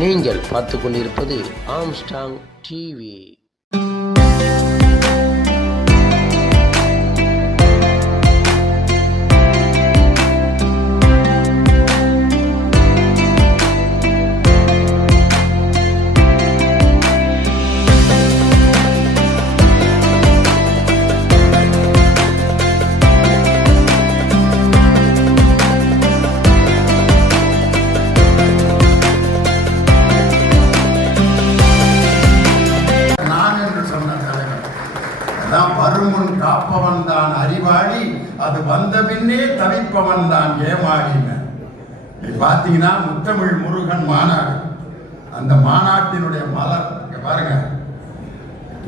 நீங்கள் பார்த்து கொண்டிருப்பது ஆம்ஸ்டாங் டிவி. வருமுன் காப்பவன் தான் அறிவாளி, அது வந்த பின்னே தவிப்பவன் தான் ஏமாளின. பார்த்தீங்கன்னா முத்தமிழ் முருகன் மாநாடு, அந்த மாநாட்டினுடைய மலர் பாருங்க.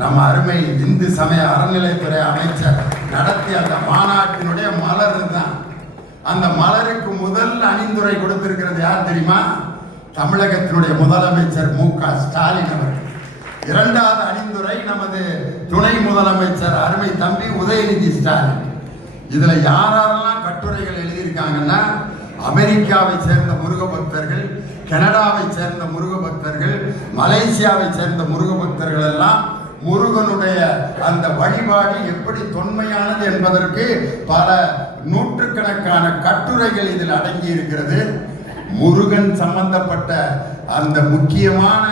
நம்ம அருமை இந்து சமய அறநிலைத்துறை அமைச்சர் நடத்திய அந்த மாநாட்டினுடைய மலர் தான். அந்த மலருக்கு முதல் அணிந்துரை கொடுத்திருக்கிறது யார் தெரியுமா? தமிழகத்தினுடைய முதலமைச்சர் மு.க. ஸ்டாலின் அவர்கள். இரண்டாவது அணிந்துரை நமது துணை முதலமைச்சர் அருமை தம்பி உதயநிதி ஸ்டாலின். இதுல யாரெல்லாம் கட்டுரைகள் எழுதியிருக்காங்கன்னா, அமெரிக்காவை சேர்ந்த முருக பக்தர்கள், கனடாவை சேர்ந்த முருக பக்தர்கள், மலேசியாவை சேர்ந்த முருக பக்தர்கள் எல்லாம் முருகனுடைய அந்த வழிபாடு எப்படி தொன்மையானது என்பதற்கு பல நூற்றுக்கணக்கான கட்டுரைகள் இதில் அடங்கி இருக்கிறது. முருகன் சம்பந்தப்பட்ட அந்த முக்கியமான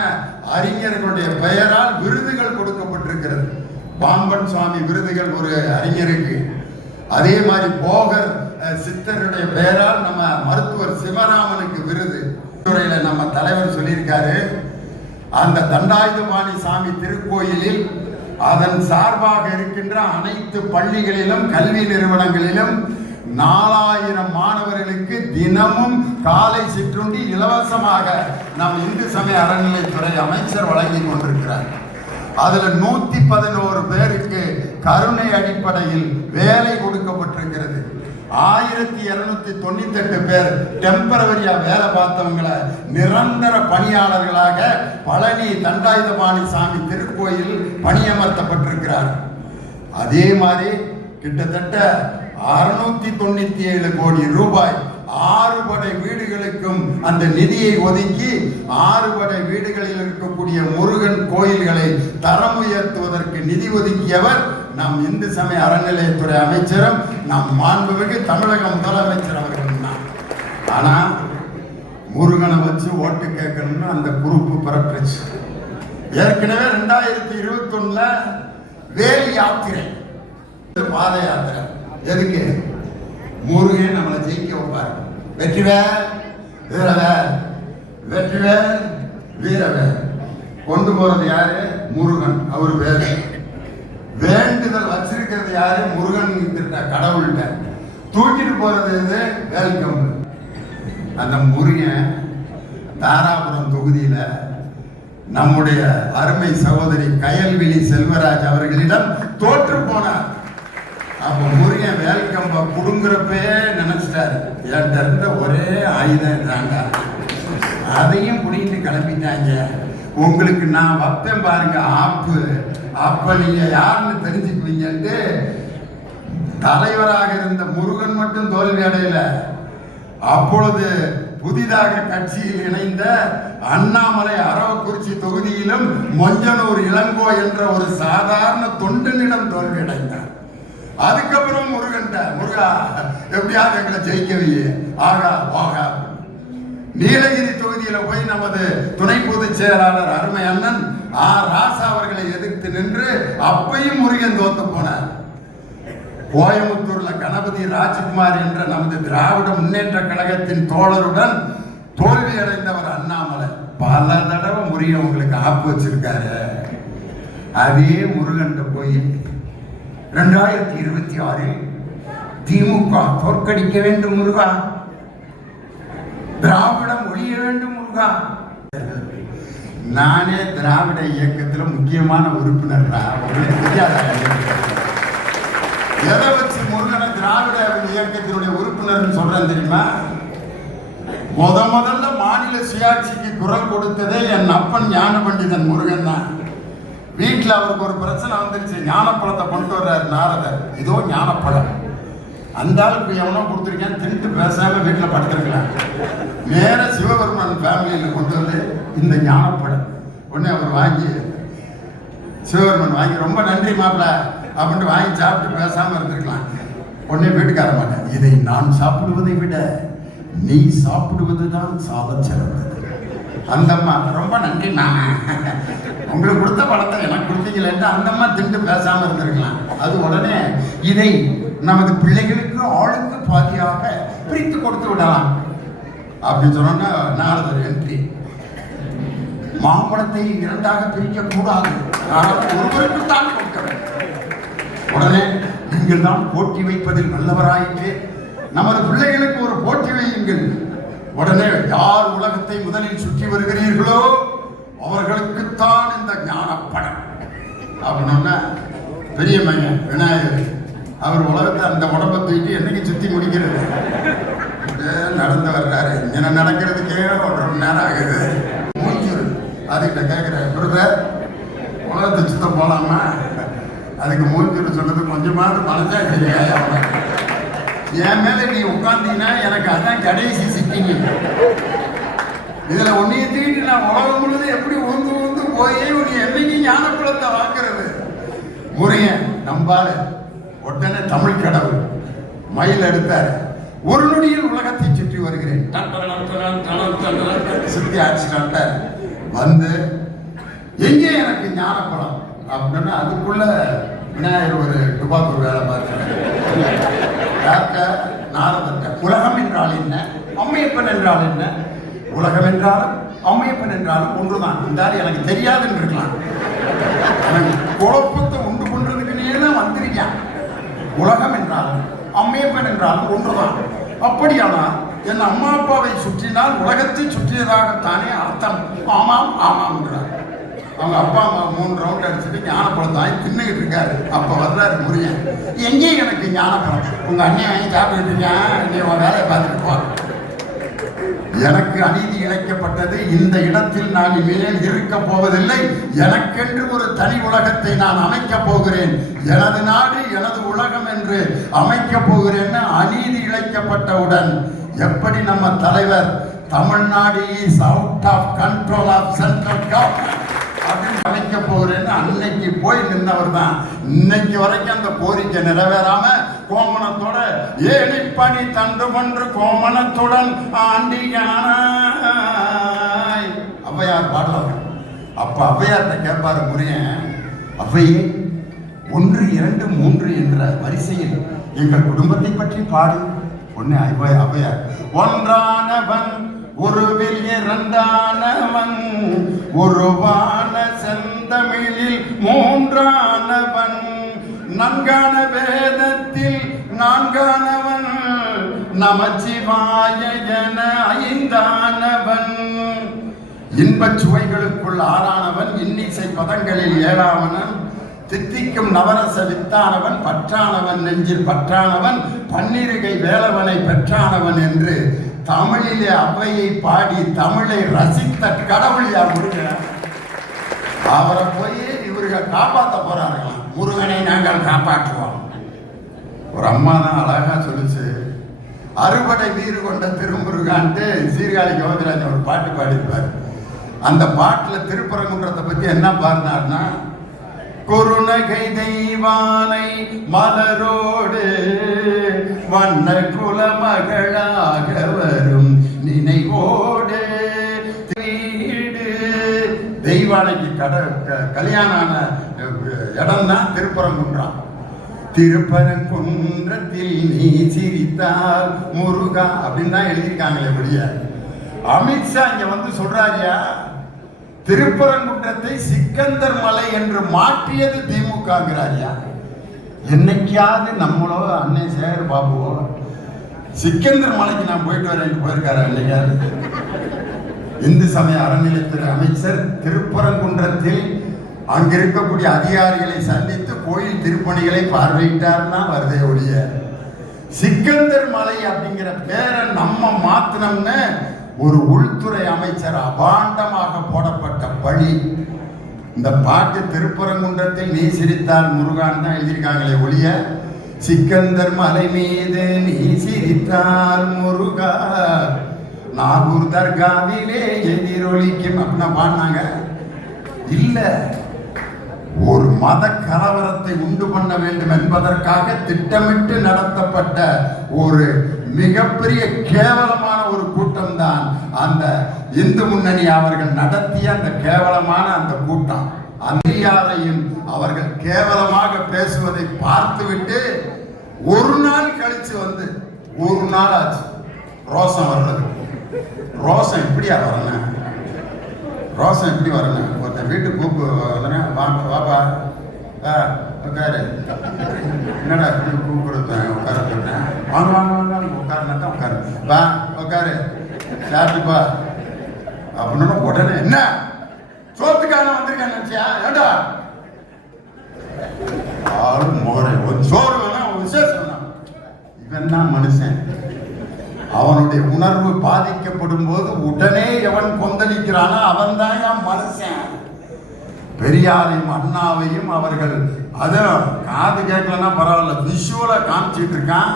அறிஞர்களுடைய பெயரால் விருதுகள் கொடுக்கப்பட்டிருக்கிறது. பாம்பன் சுவாமி விருதுகள் ஒரு அறிஞருக்கு, அதே மாதிரி போகர் சித்தருடைய பெயரால் நம்ம மருத்துவர் சிவராமனுக்கு விருது. துறையில நம்ம தலைவர் சொல்லியிருக்காரு, அந்த தண்டாயுதபாணி சாமி திருக்கோயிலில் அதன் சார்பாக இருக்கின்ற அனைத்து பள்ளிகளிலும் கல்வி நிறுவனங்களிலும் 4000 மாணவர்களுக்கு தினமும் காலை சிற்றுண்டி இலவசமாக நம் இந்து சமய அறநிலைத்துறை அமைச்சர் வழங்கி கொண்டிருக்கிறார். அதுல 111 பேருக்கு கருணை அடிப்படையில் வேலை கொடுக்கப்பட்டிருக்கிறது. 1298 பேர் டெம்பரவரியா வேலை பார்த்தவங்களை நிரந்தர பணியாளர்களாக பழனி தண்டாயுதபாணி சாமி திருக்கோயில் பணியமர்த்தப்பட்டிருக்கிறார். அதே மாதிரி கிட்டத்தட்ட 697 கோடி ரூபாய் 6 படை வீடுகளுக்கும் அந்த நிதியை ஒதுக்கி 6 படை வீடுகளில் இருக்கக்கூடிய முருகன் கோயில்களை தரம் உயர்த்துவதற்கு நிதி ஒதுக்கியவர் நம் இந்து சமய அறநிலையத்துறை அமைச்சரும் நம் மாண்புமிகு தமிழக முதலமைச்சர் அவர்கள் தான். ஆனா முருகனை வச்சு ஓட்டு கேட்கணும்னு அந்த குரூப்பு பிறப்பிச்சு. ஏற்கனவே 2021 வேல் யாத்திரை, பாத யாத்திரை. எதுக்கு? முருகன் நம்மளை ஜெயிக்க வைப்பார். வெற்றிவேல் வீரவேல், வெற்றிவேல் வீரவேல். கொண்டு போறது யாரு? முருகன். அவர் வேறு வேண்டுதல் வச்சிருக்கிறது யாரு? முருகன் கடவுள்கிட்ட. தூக்கிட்டு போறது இது வேல்கம்பு. அந்த முருகன் தாராபுரம் தொகுதியில நம்முடைய அருமை சகோதரி கயல்விழி செல்வராஜ் அவர்களிடம் தோற்று போனார். அப்ப முருகன் வேல்கம்பை புடுங்குறப்பே நினைச்சிட்டாரு, என்கிட்ட இருந்த ஒரே ஆயுதம், அதையும் புடிங்கிட்டு கிளம்பிட்டாங்க. உங்களுக்கு நான் வைப்பேன் பாருங்க ஆப்பு, அப்ப நீங்க யாருன்னு தெரிஞ்சுக்குவீங்கன்ட்டு தலைவராக இருந்த முருகன் மட்டும் தோல்வி அடையல. அப்பொழுது புதிதாக கட்சியில் இணைந்த அண்ணாமலை அரவக்குறிச்சி தொகுதியிலும் மொஞ்சனூர் இளங்கோ என்ற ஒரு சாதாரண தொண்டனிடம் தோல்வி அடைந்தார். அதுக்கப்புறம் முருகா எப்படியாவது எங்களை ஜெயிக்கவையே, ஆகா ஆகா. நீலகிரி தொகுதியில போய் நமது துணை பொதுச் செயலாளர் அருமை அண்ணன் ராசா அவர்களை எதிர்த்து நின்று அப்பையும் முருகன் தோத்து போனார். கோயம்புத்தூர்ல கணபதி ராஜ்குமார் என்ற நமது திராவிட முன்னேற்ற கழகத்தின் தோழருடன் தோல்வி அடைந்தவர் அண்ணாமலை. பல தடவை முருகன் உங்களுக்கு ஆப்பு வச்சிருக்காரு. அதே முருகன் போய் 2026 திமுக தோற்கடிக்க வேண்டும் முருகா, திராவிடம் ஒழிய வேண்டும் முருகா. நானே திராவிட இயக்கத்தில் முக்கியமான உறுப்பினர். எதை வச்சு முருகனை திராவிட இயக்கத்தினுடைய உறுப்பினர் சொல்றேன் தெரியுமா? முதல்ல மாநில சுயாட்சிக்கு குரல் கொடுத்ததே என் அப்பன் ஞான பண்டிதன் முருகன் தான். வீட்டில் அவருக்கு ஒரு பிரச்சனை வந்துருச்சு, ஞானப்பழத்தை கொண்டு வர்றாரு நாரதர். இதோ ஞானப்பழம். அந்த ஆளுக்கு எவனோ கொடுத்துருக்கேன் தின்ட்டு பேசாம வீட்டில் படுத்திருக்கலாம். நேர சிவபெருமான் ஃபேமிலியில் கொண்டு வந்து இந்த ஞானப்படம் உடனே அவர் வாங்கி சிவபெருமான் வாங்கி ரொம்ப நன்றி மாப்பிள்ள அப்படின்ட்டு வாங்கி சாப்பிட்டு பேசாம இருந்திருக்கலாம். உடனே வீட்டுக்கார மாட்டேன், இதை நான் சாப்பிடுவதை விட நீ சாப்பிடுவது தான் சால சிறந்தது. அந்த அம்மா ரொம்ப நன்றி, நான் உங்களுக்கு கொடுத்த பழத்தை எனக்கு கொடுத்தீங்களேன்ட்டு அந்த அம்மா திண்டு பேசாம இருந்திருக்கலாம். அது உடனே இதை நமது பிள்ளைகளுக்கு ஆளுக்கு பாதியாக பிரித்து கொடுத்து விடலாம் அப்படின்னு சொன்னோன்னா நாரதர் என்ட்ரி. மாம்பழத்தை இரண்டாக பிரிக்க கூடாது, ஒருவருக்கு தான் கொடுக்க வேண்டும். உடனே நீங்கள் தான் போட்டி வைப்பதில் நல்லவராயிற்று, நமது பிள்ளைகளுக்கு ஒரு போட்டி வையுங்கள். உடனே யார் உலகத்தை முதலில் சுற்றி வருகிறீர்களோ அவர்களுக்குத்தான் இந்த ஞானப்படம் அப்படின்னா பெரிய மையன் விநாயகர் அவர் உலகத்தை அந்த உடம்பை தூக்கி என்னைக்கு சுத்தி முடிக்கிறது நடந்து வர்றாரு. என்ன நடக்கிறதுக்கே 1.5 மணி நேரம் ஆகுது. மூஞ்சூர் அதுகிட்ட கேட்கிறேன், பிரதர் உலகத்தை சுத்த போலாமா? அதுக்கு மூஞ்சூர் சொன்னது கொஞ்சமாவது மனசா சரியா, என் மேல நீ உட்கார்ந்தீங்கன்னா எனக்கு அதான் கடைசி சிட்டிங்க. இதுல ஒன்னைய தூக்கிட்டு நான் உலகம் முழுது எப்படி ஊந்து ஊந்து போய் நீ என்னைக்கு ஞானக்குளத்தை வாக்குறது? முறையன் நம்பால உடனே தமிழ் கடவுள் மயில் எடுத்தாரு. ஒரு நொடியில் உலகத்தை சுற்றி வருகிறேன் சுத்தி அடிச்சுட்டார். வந்து எங்கே எனக்கு ஞானப்படம் அப்படின்னா அதுக்குள்ள விநாயகர் ஒரு டுபாக்கூர் வேலை பார்த்தார். நாரதர் உலகம் என்றால் என்ன, அம்மையப்பன் என்றால் என்ன? உலகம் என்றாலும் அம்மையப்பன் என்றாலும் ஒன்றுதான். இருந்தாலும் எனக்கு தெரியாதுன்னு இருக்கலாம். குழப்பத்தை உண்டு பண்றதுக்குன்னே தான் வந்திருக்கேன். உலகம் என்றாலும் அம்மையப்பன் என்றாலும் ஒன்றுதான். அப்படியானால் என் அம்மா அப்பாவை சுற்றினால் உலகத்தை சுற்றியதாகத்தானே அர்த்தம். ஆமாம் ஆமாம் என்றார். அவங்க அப்பா அம்மா 3 ரவுண்ட் அடிச்சுட்டு ஞானப்பழம் தாய் தின்னுகிட்டு இருக்காரு. அப்ப வர்றாரு முருகன், எங்கேயும் எனக்கு ஞானப்பழம், உங்க அண்ணன் வாங்கி சாப்பிட்டு இருக்கேன், நீ உன் வேலையை பார்த்துட்டு போ. எனக்கு அநீதி இழைக்கப்பட்டது, இந்த இடத்தில் நான் இனிமேல் இருக்க போவதில்லை, எனக்கென்று ஒரு தனி உலகத்தை நான் அமைக்கப் போகிறேன், எனது நாடு எனது உலகம் என்று அமைக்கப் போகிறேன்னு அநீதி இழைக்கப்பட்டவுடன் எப்படி நம்ம தலைவர் Tamil Nadu is out of control of central government அப்படின்னு அமைக்க போகிறேன்னு அன்னைக்கு போய் நின்றவர் தான். இன்னைக்கு வரைக்கும் அந்த கோரிக்கை நிறைவேறாம கோமணத்தோட ஏழிப்பணி தண்டு கொன்று கோமணத்துடன் ஆண்டியானாய் ஔவையார் பாடுவாங்க. அப்ப ஔவையார்கிட்ட கேட்பாரு முருகன், ஔவையே 1 2 3 என்ற வரிசையில் எங்கள் குடும்பத்தை பற்றி பாடு. ஒன்னு ஔவையார், ஒன்றானவன் ஒருவில் இறந்தானவன், ஒருவான செந்தமிழில் 3ஆனவன், நன்கான வேதத்தில் 4ஆனவன், நமச்சிவாய என 5ஆனவன், இன்பச் சுவைகளுக்குள் 6ஆனவன், இன்னிசை பதங்களில் 7ஆவனன், தித்திக்கும் நவரச வித்தானவன், பற்றானவன் நெஞ்சில் பற்றானவன், பன்னிருகை வேலவனை பெற்றானவன் என்று தமிழிலே அவ்வையை பாடி தமிழை ரசித்த கடவுள் யார்? முருகன். அவரை போய் இவர்கள் காப்பாற்ற போறார்களாம். முருகனை நாங்கள் காப்பாற்றுவோம். ஒரு அம்மா தான் அழகா சொல்லிச்சு, அறுபடை வீறு கொண்ட திருமுருகான்ட்டு சீர்காழி கோவிந்தராஜன் ஒரு பாட்டு பாடியிருப்பார். அந்த பாட்டுல திருப்பரங்குன்றத்தை பத்தி என்ன பாடினார்னா, குறுநகை தெய்வானை மலரோடு வண்ண குலமகளாக வரும் நினைவோடு வீடு. தெய்வானைக்கு கல்யாணான இடம் தான் திருப்பரங்குன்றம். திருப்பரங்குன்றத்தில் நீ சிரித்தால் முருகா அப்படின்னு தான் எழுதியிருக்காங்களே வெளிய. அமித்ஷா இங்க வந்து சொல்றாரியா, திருப்பரங்குன்றத்தை சிக்கந்தர் மலை என்று மாற்றியது திமுகங்கிறாரியா. என்னைக்காவது நம்மளோ அன்னை சேகர் பாபுவோ சிக்கந்தர் மலைக்கு நான் போயிட்டு வரேன் போயிருக்காரு இல்லையா? இந்து சமய அறநிலையத்துறை அமைச்சர் திருப்பரங்குன்றத்தில் அங்க இருக்கக்கூடிய அதிகாரிகளை சந்தித்து கோயில் திருப்பணிகளை பார்வையிட்டார்னா வருதே ஒழிய சிக்கந்தர் மலை அப்படிங்கிற பேரை நம்ம மாத்தினோம்னு ஒரு உள்துறை அமைச்சர் அபாண்டமாக போடப்பட்ட பழி. இந்த பாட்டு திருப்பரங்குன்றத்தில் நீ சிரித்தால் முருகான் தான் எழுதியிருக்காங்களே ஒழிய சிக்கந்தர் மலை மீது நீ சிரித்தால் முருகா, நாகூர் தர்காவிலே எதிரொலிக்கும் அப்படின்னா பாடினாங்க. இல்ல, ஒரு மத கலவரத்தை உண்டு பண்ண வேண்டும் என்பதற்காக திட்டமிட்டு நடத்தப்பட்ட ஒரு மிகப்பெரிய கேவலமான ஒரு கூட்டம் தான் அந்த இந்து முன்னணி அவர்கள் நடத்திய அந்த கேவலமான அந்த கூட்டம். அந்தியாரையும் அவர்கள் கேவலமாக பேசுவதை பார்த்துவிட்டு ஒரு நாள் கழிச்சு வந்து, ஒரு நாள் ஆச்சு ரோசம் வர்றது. ரோசம் இப்படியா வரணும்? ரோசம் எப்படி வரணும்? ஒருத்தன் வீட்டுக்கு கூப்பிடுறேன், வாப்பா உட்காரு, என்னடா இப்படி கூப்பிடுறேன், உட்கார சொல்றேன், வாங்க வாங்க வாங்க உட்காருனா தான் உட்காரு, வா உட்காரு, சாப்பிட்டுப்பா அப்படின்னு உடனே என்ன சோத்துக்கான வந்திருக்கேன் நினைச்சியா? ஏண்டா ஆளு முகரை ஒரு சோறு வேணா, ஒரு விசேஷம் வேணாம். இவன் தான் மனுஷன். அவனுடைய உணர்வு பாதிக்கப்படும் போது உடனே எவன் கொந்தளிக்கிறானோ அவன் தான் மனுஷன். பெரியாரையும் அண்ணாவையும் அவர்கள் அதான் காது கேட்கலன்னா பரவாயில்ல, விஷுவல காமிச்சிட்டு இருக்கான்.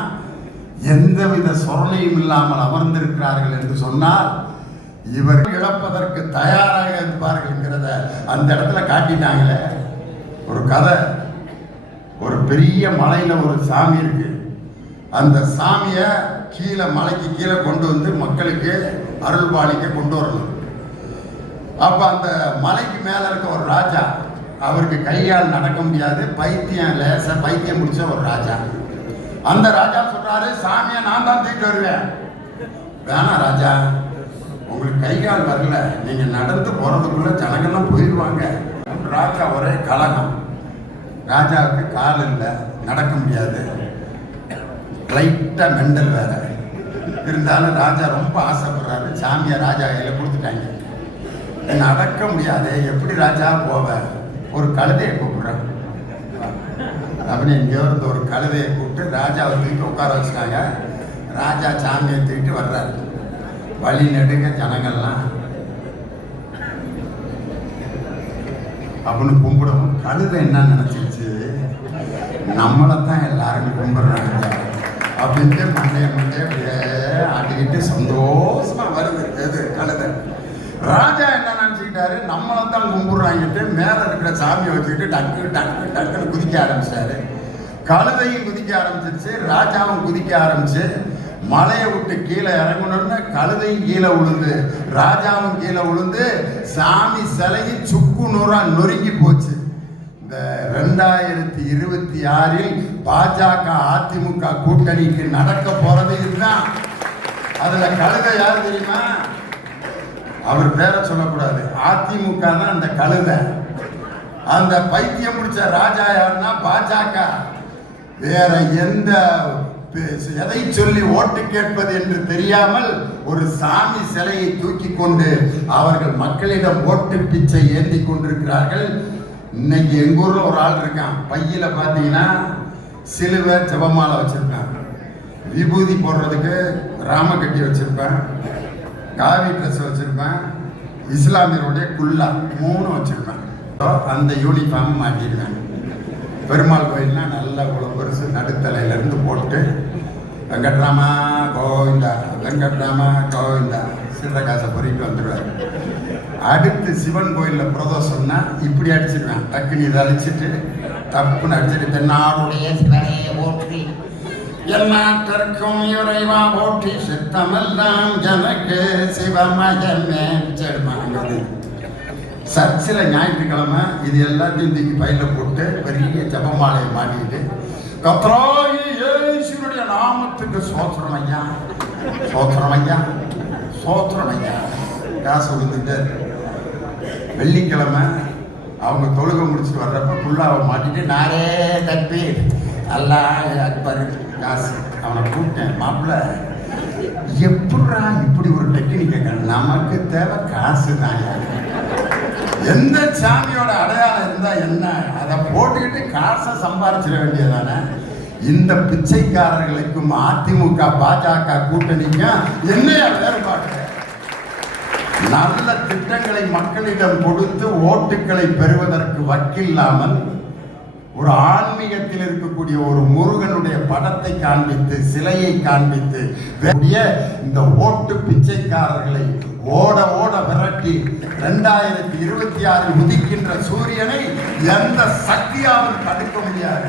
எந்தவித சொரணையும் இல்லாமல் அமர்ந்திருக்கிறார்கள் என்று சொன்னால் இவர்கள் இழப்பதற்கு தயாராக இருப்பார்கள்ங்கிறத அந்த இடத்துல காட்டிட்டாங்களே. ஒரு கதை, ஒரு பெரிய மலையில ஒரு சாமி இருக்கு. அந்த சாமியை கீழே மலைக்கு கீழே கொண்டு வந்து மக்களுக்கு அருள் பாலிக்க கொண்டு வரணும். அப்ப அந்த மலைக்கு மேல இருக்க ஒரு ராஜா, அவருக்கு கையால் நடக்க முடியாது, பைத்தியம் லேச பைத்தியம் முடிச்ச ஒரு ராஜா. அந்த ராஜா சொல்றாரு, சாமியை நான் தான் தூக்கிட்டு வருவேன். வேணாம் ராஜா, உங்களுக்கு கைகால் வரல, நீங்க நடந்து போறதுக்குள்ள ஜனங்கள்லாம் போயிடுவாங்க. ராஜா ஒரே கலகம். ராஜாவுக்கு கால் இல்லை, நடக்க முடியாது, லைட்டா மெண்டல் வேற. இருந்தாலும் ராஜா ரொம்ப ஆசைப்படுறாரு. சாமியை ராஜா கையில கொடுத்துட்டாங்க. நடக்க முடியாது, எப்படி ராஜா போவ? ஒரு கழுதையை கூப்பிடுறேன் அப்படின்னு எங்கேயோ இருந்த ஒரு கழுதையை கூப்பிட்டு ராஜாவை தூக்கி உட்கார வச்சுட்டாங்க. ராஜா சாமியை தூக்கிட்டு வர்றாரு. வழி நெடுங்க ஜனங்கள்லாம் அப்படின்னு கும்பிடுவோம். கழுதை என்ன நினைச்சிருச்சு, நம்மளைத்தான் எல்லாரும் கும்பிடுறாங்க அப்படின்ட்டு மண்டைய அப்படியே ஆட்டிக்கிட்டு சந்தோஷமா வருது. எது கழுதை. ராஜா என்ன நினைச்சுக்கிட்டாரு, நம்மளைத்தான் கும்பிடுறாங்கிட்டு மேல இருக்கிற சாமியை வச்சுக்கிட்டு டக்கு டக்கு டக்குன்னு குதிக்க ஆரம்பிச்சாரு. கழுதையும் குதிக்க ஆரம்பிச்சிருச்சு, ராஜாவும் குதிக்க ஆரம்பிச்சு மலையை விட்டு கீழே இறங்கணும்னு கழுதையும் கீழே விழுந்து ராஜாவும் கீழே விழுந்து சாமி சிலையும் சுக்கு நூறா நொறுங்கி போச்சு. இந்த 2026 பாஜக அதிமுக கூட்டணிக்கு நடக்க போறது இதுதான். அதுல கழுதை யாரு தெரியுமா? அவர் பேரை சொல்லக்கூடாது, அதிமுக தான் அந்த கழுதை. அந்த பைத்தியம் முடிச்ச ராஜா யாருன்னா பாஜக. வேற எந்த எதை சொல்லி ஓட்டு கேட்பது என்று தெரியாமல் ஒரு சாமி சிலையை தூக்கி கொண்டு அவர்கள் மக்களிடம் ஓட்டு பிச்சை ஏந்தி கொண்டிருக்கிறார்கள். இன்னைக்கு எங்க ஊர்ல ஒரு ஆள் இருக்கான், பையில பாத்தீங்கன்னா சிலுவை ஜபமாலை வச்சிருக்கான், விபூதி போடுறதுக்கு ராம கட்டி வச்சிருப்பேன், காவி ட்ரெஸ் வச்சிருப்பேன், இஸ்லாமியருடைய குல்லா 3 வச்சிருப்பேன். அந்த யூனிஃபார்ம் மாட்டிடுவேன். பெருமாள் கோயில்னா நல்லா இவ்வளோ பெருசு நடுத்தலையில இருந்து போட்டு வெங்கட்ராமா கோவிந்தா வெங்கட்ராமா கோவிந்தா சில்லற காசை பொறிட்டு வந்துடுவார். அடுத்து சிவன் கோயிலில் பிரதோஷம்னா இப்படி அடிச்சிருவேன். டக்குன்னு இதை அழிச்சிட்டு தப்புன்னு அடிச்சிட்டு தென்னாடுடைய சிவனையை போற்றி எந்நாட்டிற்கும் இறைவா போற்றி சித்தமெல்லாம் எனக்கு சிவமயமே எடுப்பாங்க. சர்ச்சில் ஞாயிற்றுக்கிழமை இது எல்லாத்தையும் தூக்கி பையில போட்டு பெரிய ஜபமாலையை மாட்டிக்கிட்டு கத்ராயி இயேசுவினுடைய நாமத்துக்கு சோத்திரம் ஐயா, சோத்திரம் ஐயா, சோத்திரம் ஐயா காசு விழுந்துட்டு. வெள்ளிக்கிழமை அவங்க தொழுகை முடிச்சுட்டு வர்றப்ப புல்லாவை மாட்டிட்டு நாரே தப்பி அல்லா அக்பர் காசு. அவனை கூப்பிட்டேன், மாப்பிள்ள எப்படா இப்படி ஒரு டெக்னிக், நமக்கு தேவை காசு தான். எந்த சாமியோட அடையாளம் இருந்தா என்ன, அதை போட்டுக்கிட்டு காசை சம்பாதிச்சிட வேண்டியதானே. இந்த பிச்சைக்காரர்களுக்கும் அதிமுக பாஜக கூட்டணிக்கும் என்னையா வேறுபாடு? நல்ல திட்டங்களை மக்களிடம் கொடுத்து ஓட்டுக்களை பெறுவதற்கு வக்கில்லாமல் ஒரு ஆன்மீகத்தில் இருக்கக்கூடிய ஒரு முருகனுடைய படத்தை காண்பித்து சிலையை காண்பித்து இந்த ஓட்டு பிச்சைக்காரர்களை ஓட ஓட விரட்டி 2026 உதிக்கின்ற சூரியனை எந்த சக்தியாலும் தடுக்க முடியாது.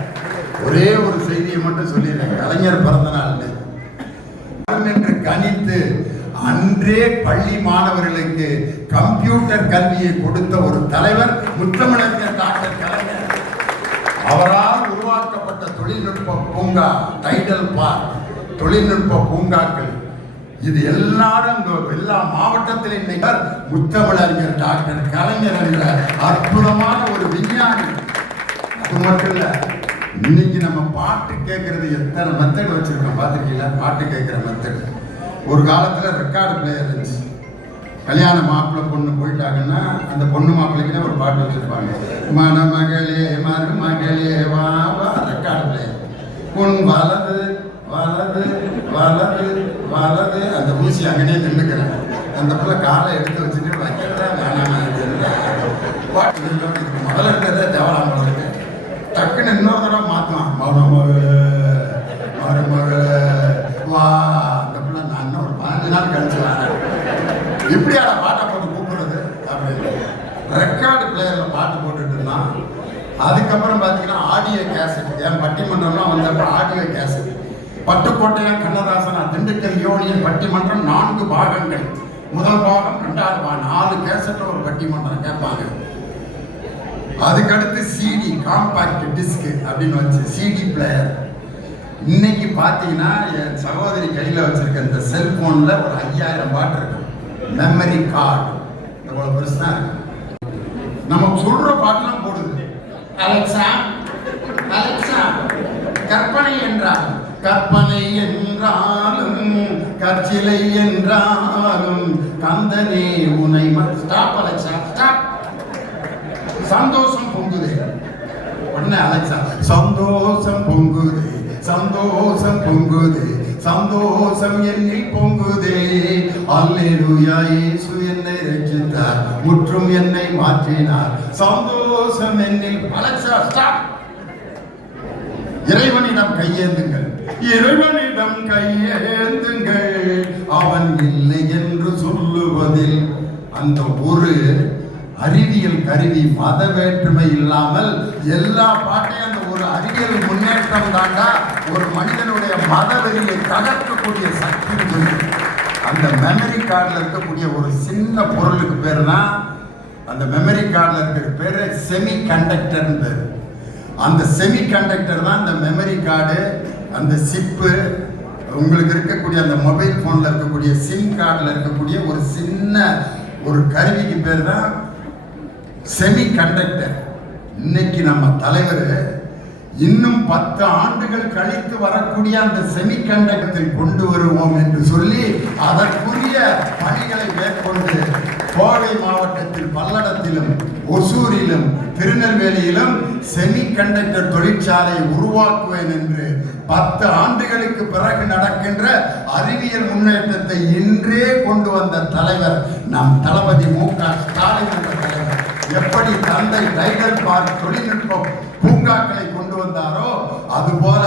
ஒரே ஒரு செய்தியை மட்டும் சொல்லிடுறேன். கலைஞர் பிறந்த நாள் என்று கணித்து அன்றே பள்ளி மாணவர்களுக்கு கம்ப்யூட்டர் கல்வியை கொடுத்த ஒரு தலைவர் முத்தமிழறிஞர் டாக்டர் கலைஞர். அவரால் உருவாக்கப்பட்ட தொழில்நுட்ப பூங்கா, டைடல் பார்க், தொழில்நுட்ப பூங்காக்கள், இது எல்லாரும் எல்லா மாவட்டத்திலும் இன்னைக்கு முத்தமிழறிஞர் டாக்டர் கலைஞர் என்ற அற்புதமான ஒரு விஞ்ஞானி. அது மட்டும் இல்ல, இன்னைக்கு நம்ம பாட்டு கேட்கறது எத்தனை மெத்தட் வச்சிருக்கோம் பார்த்துருக்கீங்களா? பாட்டு கேட்கிற மெத்தட். ஒரு காலத்துல ரெக்கார்டு பிளேயர் இருந்துச்சு. கல்யாண மாப்பிள்ளை பொண்ணு போயிட்டாங்கன்னா அந்த பொண்ணு மாப்பிள்ளைக்குன்னு ஒரு பாட்டு வச்சிருப்பாங்க. மணமகளே மருமகளே வா வா, ரெக்கார்டு பிளேயர். பொன் வலது வலது வலது வலது, அந்த ஊசி அங்கனே நின்றுக்கிறேன். அந்த பிள்ளை காலை எடுத்து வச்சுட்டு வைக்கிறதா வேணாம் பாட்டு முதல்ல இருக்கிறதே தேவலாம் இருக்கு. டக்குன்னு இன்னொரு தடவை மாற்றுவான். மருமகளே மருமகளே வா, அந்த பிள்ளை நான் இன்னும் ஒரு 15 நாள் கழிச்சு வரேன். இப்படியான பாட்டை போட்டு கூப்பிடுறது அப்படின்னு ரெக்கார்டு பிளேயர்ல பாட்டு போட்டுட்டு இருந்தான். அதுக்கப்புறம் பார்த்தீங்கன்னா ஆடியோ கேசட். என் பட்டிமன்றம்லாம் வந்தப்ப ஆடியோ கேசட். பட்டுக்கோட்டையம் கண்ணதாசனா திண்டுக்கல் யோனியின் பட்டிமன்றம் 4 பாகங்கள். முதல் பாகம், 2வது பாகம், 4 கேசட்ல ஒரு பட்டிமன்றம் கேட்பாங்க. அதுக்கடுத்து சிடி, காம்பாக்ட் டிஸ்க் அப்படின்னு வச்சு சிடி பிளேயர். இன்னைக்கு பார்த்தீங்கன்னா என் சகோதரி கையில் வச்சிருக்க இந்த செல்போன்ல ஒரு 5000 பாட்டு இருக்கு. மெமரி கார்டு இவ்வளவு பெருசு தான் இருக்கு. நம்ம சொல்ற பாட்டுலாம் போடுது. அலெக்சா அலெக்சா கற்பனை என்றால் கற்பனை என்றாலும் கற்சிலை என்றாலும் கந்தனே உனை ஸ்டாப் அலெக்சா ஸ்டாப். சந்தோஷம் பொங்குது. உடனே அலெக்சா சந்தோஷம் பொங்குது, சந்தோஷம் பொங்குது, சந்தோஷம் என்னில் பொங்குதே, அல்லேலூயா இயேசு என்னை ரட்சித்தார், முற்றும் என்னை மாற்றினார், சந்தோஷம் என்னில். Alexa stop. இறைவனிடம் கையேந்துங்கள், இறைவனிடம் கையேந்துங்கள், அவன் இல்லை என்று சொல்லுவதில் அந்த ஒரு அறிவியல் கருவி, மத வேற்றுமை இல்லாமல் எல்லா பாட்டையும் அந்த ஒரு அறிவியல் முன்னேற்றம் தாண்டா ஒரு மனிதனுடைய மத வெறியை தகர்க்கக்கூடிய சக்தி. அந்த மெமரி கார்டில் இருக்கக்கூடிய ஒரு சின்ன பொருளுக்கு பேர் தான், அந்த மெமரி கார்டில் இருக்கிற பேர் செமி கண்டக்டர்னு பேர். அந்த செமி கண்டக்டர் தான் இந்த மெமரி கார்டு, அந்த சிப்பு, உங்களுக்கு இருக்கக்கூடிய அந்த மொபைல் ஃபோனில் இருக்கக்கூடிய சிம் கார்டில் இருக்கக்கூடிய ஒரு சின்ன ஒரு கருவிக்கு பேர் தான் செமி கண்டக்டர். இன்னைக்கு நம்ம தலைவர் இன்னும் 10 ஆண்டுகள் கழித்து வரக்கூடிய அந்த செமி கண்டக்டரை கொண்டு வருவோம் என்று சொல்லி அதற்குரிய பணிகளை மேற்கொண்டு கோவை மாவட்டத்தில் பல்லடத்திலும் ஒசூரிலும் திருநெல்வேலியிலும் செமி கண்டக்டர் தொழிற்சாலை உருவாக்குவேன் என்று 10 ஆண்டுகளுக்கு பிறகு நடக்கின்ற அறிவியல் முன்னேற்றத்தை இன்றே கொண்டு வந்த தலைவர் நம் தளபதி மு.க. ஸ்டாலின் என்ற தலைவர். எப்படி தந்தை டைடல் பார்க் தொழில்நுட்ப பூங்காக்களை கொண்டு வந்தாரோ அதுபோல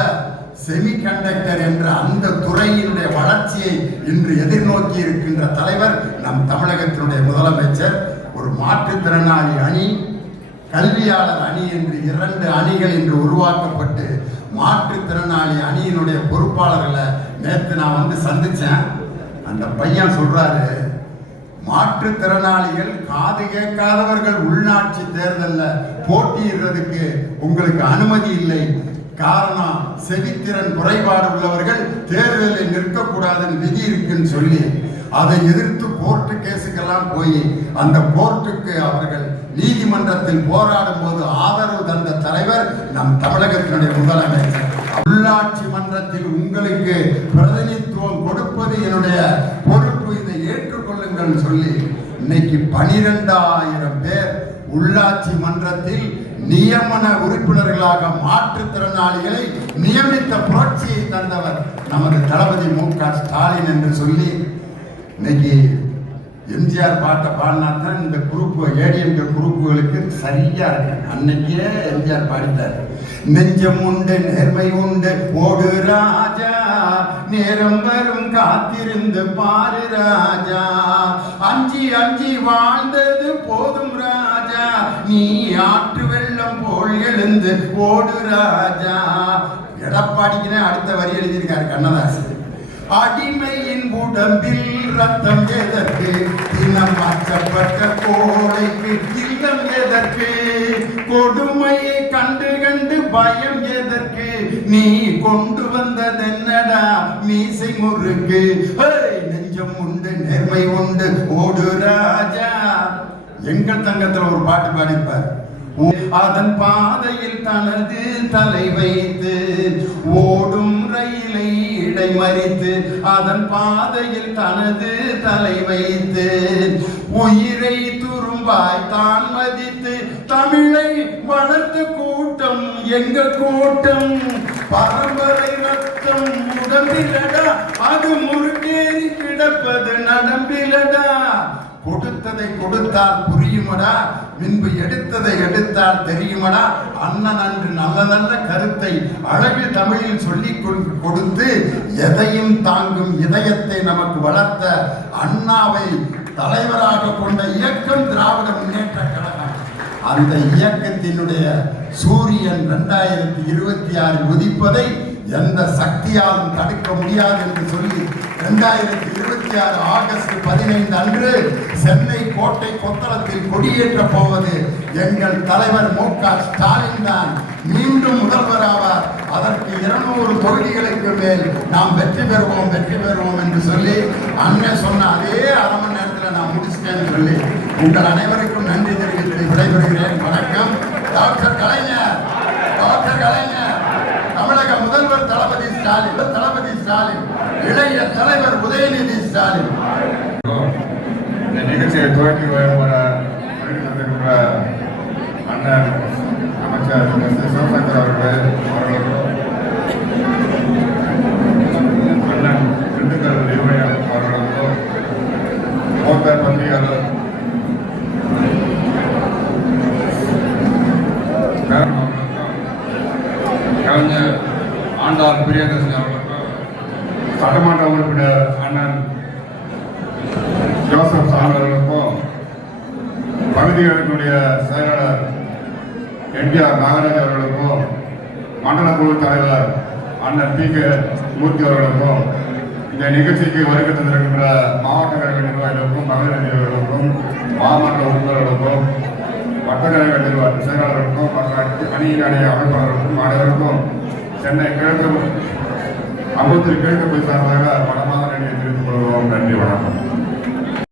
செமி கண்டக்டர் என்ற அந்த துறையினுடைய வளர்ச்சியை இன்று எதிர்நோக்கி இருக்கின்ற தலைவர் நம் தமிழகத்தினுடைய முதலமைச்சர். ஒரு மாற்றுத்திறனாளி அணி, கல்வியாளர் அணி என்று 2 அணிகள் இன்று உருவாக்கப்பட்டு மாற்றுத்திறனாளி அணியினுடைய பொறுப்பாளர்களை நேற்று நான் வந்து சந்திச்சேன். அந்த பையன் சொல்றாரு, மாற்றுத்திறனாளிகள், காது கேட்காதவர்கள் உள்நாட்சி தேர்தலில் போட்டியிடுறதுக்கு உங்களுக்கு அனுமதி இல்லை. காரணம், செவித்திறன் குறைபாடு உள்ளவர்கள் தேர்தலில் நிற்கக்கூடாதுன்னு விதி இருக்குன்னு சொல்லி அதை எதிர்த்து கோர்ட்டு கேஸுக்கெல்லாம் போய் அந்த கோர்ட்டுக்கு அவர்கள் நீதிமன்றத்தில் போராடும் போது ஆதரவு தந்த தலைவர் நம் தமிழகத்தினுடைய முதலமைச்சர். உள்ளாட்சி மன்றத்தில் உங்களுக்கு பிரதிநிதித்துவம் கொடுப்பது என்னுடைய பொறுப்பு, இதை ஏற்றுக்கொள்ளுங்கள் சொல்லி இன்னைக்கு 12,000 பேர் உள்ளாட்சி மன்றத்தில் நியமன உறுப்பினர்களாக மாற்றுத்திறனாளிகளை நியமித்த புரட்சியை தந்தவர் நமது தளபதி மு.க. ஸ்டாலின் என்று சொல்லி இன்னைக்கு எம்ஜிஆர் பாட்டை பாடினா தான் இந்த குரூப் ஏடிஎம்கே குரூப்புகளுக்கு சரியா இருக்கு. அன்னைக்கே எம்ஜிஆர் பாடிட்டார். நெஞ்சம் உண்டு நேர்மை உண்டு ஓடு ராஜா, நேரம் வரும் காத்திருந்து பாரு ராஜா, அஞ்சி அஞ்சி வாழ்ந்தது போதும் ராஜா, நீ ஆற்று வெள்ளம் போல் எழுந்து ஓடு ராஜா. எடப்பாடிக்குனே அடுத்த வரி எழுதியிருக்காரு கண்ணதாசன். அடிமையின் உடம்பில் ரத்தம் எதற்கு, தினம் மாற்றப்பட்ட கோடைக்கு இல்லம் எதற்கு, கொடுமையை கண்டு கண்டு பயம் எதற்கு, நீ கொண்டு வந்ததென்னடா மீசை முறுக்கு, நெஞ்சம் உண்டு நேர்மை உண்டு ஓடு ராஜா. எங்கள் தங்கத்துல ஒரு பாட்டு பாடிப்பார். அதன் பாதையில் தனது தலை வைத்து ஓடும் ரயிலை இடைமறித்து, அதன் பாதையில் தனது தலை வைத்து உயிரை துரும்பாய் தான் மதித்து, தமிழை வளர்த்து கூட்டம் எங்க கூட்டம், பரம்பரை ரத்தம் உடம்பிலடா, அது முறுக்கேறி கிடப்பது நடம்பிலடா, கொடுத்ததை கொடுத்தால் புரியுமடா, முன்பு எடுத்ததை எடுத்தால் தெரியுமடா, அண்ணன் அன்று நல்ல நல்ல கருத்தை அழகு தமிழில் சொல்லிக் கொடுத்து எதையும் தாங்கும் இதயத்தை நமக்கு வளர்த்த அண்ணாவை தலைவராக கொண்ட இயக்கம் திராவிட முன்னேற்ற கழகம். அந்த இயக்கத்தினுடைய சூரியன் 2026 உதிப்பதை எந்த சக்தியாலும் தடுக்க முடியாது என்று சொல்லி 2026 ஆகஸ்ட் 15 அன்று சென்னை கோட்டை கொத்தளத்தில் கொடியேற்ற போவது எங்கள் தலைவர் மு.க. ஸ்டாலின் தான். மீண்டும் முதல்வர் ஆவார். அதற்கு 200 தொகுதிகளுக்கு மேல் நாம் வெற்றி பெறுவோம் என்று சொல்லி அண்ணன் சொன்ன அதே அரை மணி நேரத்தில் நான் முடிச்சிட்டேன்னு சொல்லி உங்கள் அனைவருக்கும் நன்றி தெரிவித்து விடைபெறுகிறேன். வணக்கம். டாக்டர் கலைஞர், தமிழக முதல்வர் தளபதி ஸ்டாலின், இளைய தலைவர் உதயநிதி ஸ்டாலின். இந்த நிகழ்ச்சியை துவக்கி வர அண்ணன் அமைச்சர் சிவசங்கர் அவர்களுக்கும் அண்ணன் திண்டுக்கல் வீரமணி அவர்களுக்கும் மூத்த பள்ளியாளர் கலைஞர் ஆண்டாள் பிரியதர்ஷினி அவர்களுக்கும் சட்டமன்ற உறுப்பினர் அண்ணன் ஜோசப் அவர்களுக்கும் பகுதிகளுடைய செயலாளர் என்டிஆர் நாகராஜ் அவர்களுக்கும் மண்டல குழு தலைவர் அண்ணன் பி.கே. மூர்த்தி அவர்களுக்கும் இந்த நிகழ்ச்சிக்கு வருகை தந்திருக்கின்ற மாவட்ட கழக நிர்வாகிகளுக்கும் மகளிர் அவர்களுக்கும் மாவட்ட உறுப்பினர்களுக்கும் வட்டக்கழக நிர்வாக செயலாளர்களுக்கும் மற்ற அணியினுடைய அமைப்பாளர்களுக்கும் அனைவருக்கும் சென்னை கிழக்கு அம்பத்தூர் கிழக்கு போய் சார்பாக மனமாக தெரிவித்துக் கொள்வோம். நன்றி, வணக்கம்.